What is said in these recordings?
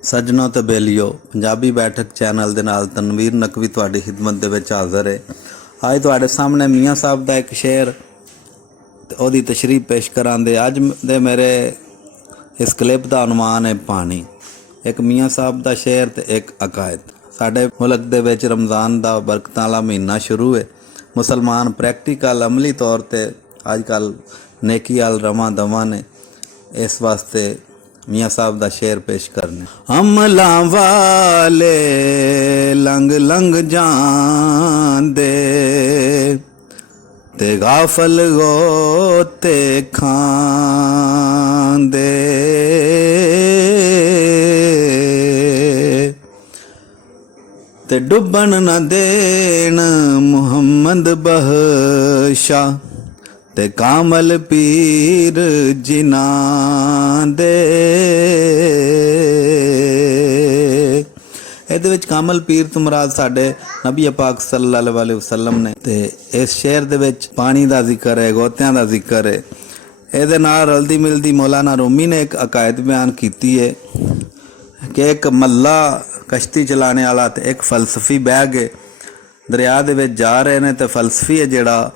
ਸੱਜਣੋ ਤੇ ਬੇਲੀਓ ਪੰਜਾਬੀ ਬੈਠਕ ਚੈਨਲ ਦੇ ਨਾਲ ਤਨਵੀਰ ਨਕਵੀ ਤੁਹਾਡੀ ਖਿਦਮਤ ਦੇ ਵਿੱਚ ਹਾਜ਼ਰ ਹੈ। ਅੱਜ ਤੁਹਾਡੇ ਸਾਹਮਣੇ ਮੀਆਂ ਸਾਹਿਬ ਦਾ ਇੱਕ ਸ਼ੇਰ ਤੇ ਉਹਦੀ ਤਸ਼ਰੀਹ ਪੇਸ਼ ਕਰਾਂਦੇ। ਅੱਜ ਦੇ ਮੇਰੇ ਇਸ ਕਲਿੱਪ ਦਾ ਉਨਵਾਨ ਹੈ ਪਾਣੀ। ਇੱਕ ਮੀਆਂ ਸਾਹਿਬ ਦਾ ਸ਼ੇਰ ਤੇ ਇੱਕ ਅਕਾਇਦ। ਸਾਡੇ ਮੁਲਕ ਦੇ ਵਿੱਚ ਰਮਜ਼ਾਨ ਦਾ ਬਰਕਤਾਂ ਵਾਲਾ ਮਹੀਨਾ ਸ਼ੁਰੂ ਹੈ। ਮੁਸਲਮਾਨ ਪ੍ਰੈਕਟੀਕਲ ਅਮਲੀ ਤੌਰ ਤੇ ਅੱਜ ਕੱਲ੍ਹ नेकी वाल रवां दवां ने। इस वास्ते मियाँ साहब दा शेर पेश करने। अमला वाले लंग लंग जांदे ते गाफल गोते खांदे ते डुबन न देन मुहम्मद बहशा ते कामल पीर जिन्हां दे। ਇਹਦੇ ਵਿੱਚ ਕਾਮਲ ਪੀਰ ਤੋਂ ਮੁਰਾਦ ਸਾਡੇ ਨਬੀ ਪਾਕ ਸੱਲੱਲਾਹੁ ਅਲੈਹਿ ਵਸੱਲਮ ਨੇ। ਤੇ ਇਸ ਸ਼ੇਰ ਦੇ ਵਿੱਚ ਪਾਣੀ ਦਾ ਜ਼ਿਕਰ ਹੈ, ਗੋਤਿਆਂ ਦਾ ਜ਼ਿਕਰ ਹੈ। ਇਹਦੇ ਨਾਲ ਰਲਦੀ ਮਿਲਦੀ ਮੌਲਾਨਾ ਰੂਮੀ ਨੇ ਇੱਕ ਅਕਾਇਦ ਬਿਆਨ ਕੀਤੀ ਹੈ ਕਿ ਇੱਕ ਮੱਲਾ ਕਸ਼ਤੀ ਚਲਾਣੇ ਵਾਲਾ ਤੇ ਇੱਕ ਫਲਸਫੀ ਬਹਿ ਗਏ ਦਰਿਆ ਦੇ ਵਿੱਚ ਜਾ ਰਹੇ ਨੇ। ਤੇ ਫਲਸਫੀ ਹੈ ਜਿਹੜਾ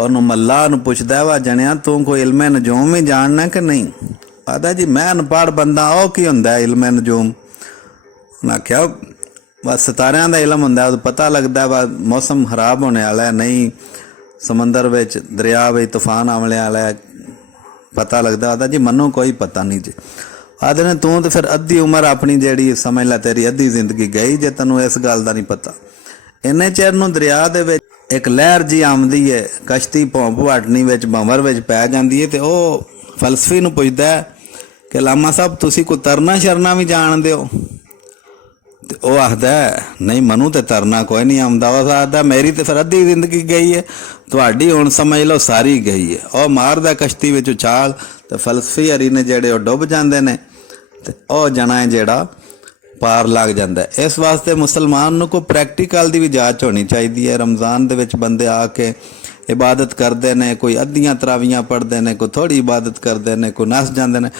ਉਹਨੂੰ ਮੱਲਾ ਨੂੰ ਪੁੱਛਦਾ ਵਾ ਜਣਿਆ ਤੂੰ ਕੋਈ ਇਲਮੇ ਨਜੂਮ ਵੀ ਜਾਣਨਾ ਕਿ ਨਹੀਂ। ਆਦਾ ਜੀ ਮੈਂ ਅਨਪੜ੍ਹ ਬੰਦਾ। ਉਹ ਕੀ ਹੁੰਦਾ ਇਲਮੇ ਨਜੂਮ? ਉਹਨਾਂ ਆਖਿਆ ਬਸ ਸਿਤਾਰਿਆਂ ਦਾ ਇਲਮ ਹੁੰਦਾ। ਉਹ ਪਤਾ ਲੱਗਦਾ ਵਾ ਮੌਸਮ ਖਰਾਬ ਹੋਣੇ ਵਾਲਾ ਨਹੀਂ, ਸਮੁੰਦਰ ਵਿੱਚ ਦਰਿਆ ਵਿੱਚ ਤੂਫਾਨ ਆਉਣ ਵਾਲਾ ਪਤਾ ਲੱਗਦਾ। ਆਦਾ ਜੀ ਮੈਨੂੰ ਕੋਈ ਪਤਾ ਨਹੀਂ ਜੀ। ਆਦੇ ਨੇ ਤੂੰ ਤਾਂ ਫਿਰ ਅੱਧੀ ਉਮਰ ਆਪਣੀ ਜਿਹੜੀ ਸਮਝ ਲੈ ਤੇਰੀ ਅੱਧੀ ਜ਼ਿੰਦਗੀ ਗਈ ਜੇ ਤੈਨੂੰ ਇਸ ਗੱਲ ਦਾ ਨਹੀਂ ਪਤਾ। ਇੰਨੇ ਚਿਰ ਨੂੰ ਦਰਿਆ ਦੇ ਵਿੱਚ ਇੱਕ ਲਹਿਰ ਜੀ ਆਉਂਦੀ ਹੈ, ਕਸ਼ਤੀ ਭੌਂ ਭਵਾਟਣੀ ਵਿੱਚ ਭੰਵਰ ਵਿੱਚ ਪੈ ਜਾਂਦੀ ਹੈ। ਤੇ ਉਹ ਫਲਸਫੀ ਨੂੰ ਪੁੱਛਦਾ ਕਿ ਲਾਮਾ ਸਾਹਿਬ ਤੁਸੀਂ ਕੋਈ ਤਰਨਾ ਸ਼ਰਨਾ ਵੀ ਜਾਣਦੇ ਹੋ? ਤੇ ਉਹ ਆਖਦਾ ਨਹੀਂ ਮੈਨੂੰ ਤੇ ਤਰਨਾ ਕੋਈ ਨਹੀਂ ਆਉਂਦਾ। ਉਹ ਆਖਦਾ ਮੇਰੀ ਤੇ ਫਿਰ ਅੱਧੀ ਜ਼ਿੰਦਗੀ ਗਈ ਹੈ, ਤੁਹਾਡੀ ਹੁਣ ਸਮਝ ਲਓ ਸਾਰੀ ਗਈ ਹੈ। ਉਹ ਮਾਰਦਾ ਕਸ਼ਤੀ ਵਿੱਚ ਉਛਾਲ ਤੇ ਫਲਸਫੀ ਹਰੀ ਨੇ ਜਿਹੜੇ ਉਹ ਡੁੱਬ ਜਾਂਦੇ ਨੇ ਤੇ ਉਹ ਜਣਾ ਹੈ ਜਿਹੜਾ ਪਾਰ ਲੱਗ ਜਾਂਦਾ। ਇਸ ਵਾਸਤੇ ਮੁਸਲਮਾਨ ਨੂੰ ਕੋਈ ਪ੍ਰੈਕਟੀਕਲ ਦੀ ਵੀ ਜਾਂਚ ਹੋਣੀ ਚਾਹੀਦੀ ਹੈ। ਰਮਜ਼ਾਨ ਦੇ ਵਿੱਚ ਬੰਦੇ ਆ ਕੇ ਇਬਾਦਤ ਕਰਦੇ ਨੇ, ਕੋਈ ਅੱਧੀਆਂ ਤਰਾਵੀਆਂ ਪੜ੍ਹਦੇ ਨੇ, ਕੋਈ ਥੋੜ੍ਹੀ ਇਬਾਦਤ ਕਰਦੇ ਨੇ, ਕੋਈ ਨੱਸ ਜਾਂਦੇ ਨੇ।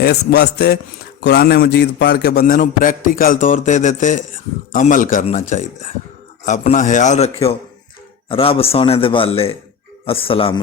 ਇਸ ਵਾਸਤੇ ਕੁਰਾਨ ਮਜੀਦ ਪੜ੍ਹ ਕੇ ਬੰਦੇ ਨੂੰ ਪ੍ਰੈਕਟੀਕਲ ਤੌਰ 'ਤੇ ਇਹਦੇ 'ਤੇ ਅਮਲ ਕਰਨਾ ਚਾਹੀਦਾ। ਆਪਣਾ ਖਿਆਲ ਰੱਖਿਓ। ਰੱਬ ਸੋਹਣੇ ਦੇ ਵਾਲੇ। अस्सलाम।